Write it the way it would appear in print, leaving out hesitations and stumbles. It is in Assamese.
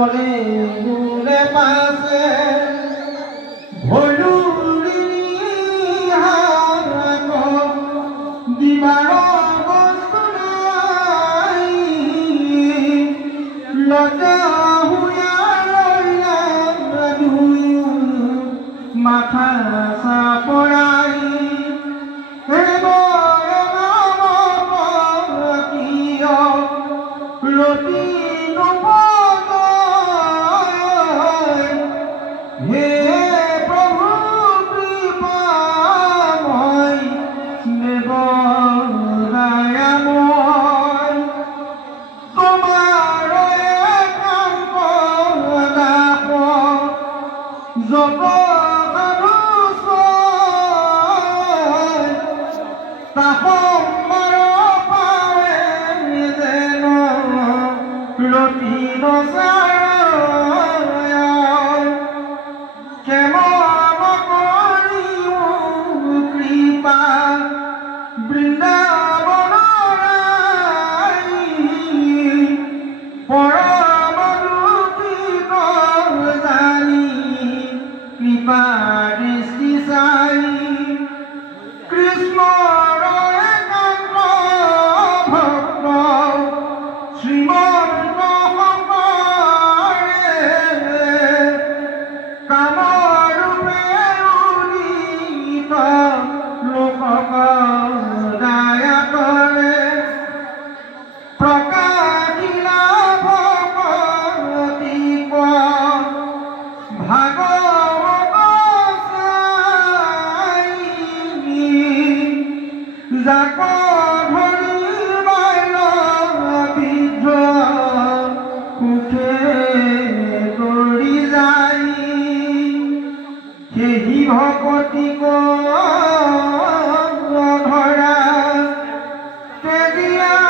মনে মনে পাশে ভলুৰি হাত দিবাৰ বস্তু নাই লজ্জা হুয়া লইলা দুই মাথা চাপৰাই রতি হে প্রভু কৃপাময় দেব দয়াময় তোমার একান্ত দাপ জগৎ তাপ রতি কেমন করিও কৃপা বৃন্দাবন পরম দুঃখিত জানি কৃপা দৃষ্টি চাই কৃষ্ণৰ একান্ত ভক্ত শ্ৰীমন্ত লোকক দয়া কৰে প্ৰকাশিলা ভকতি ভাগৱত চাই যাক ধৰি বাইল বিদ্ধ সুখে কৰি যায় সেই ভকতিক ধৰা তেজিয়া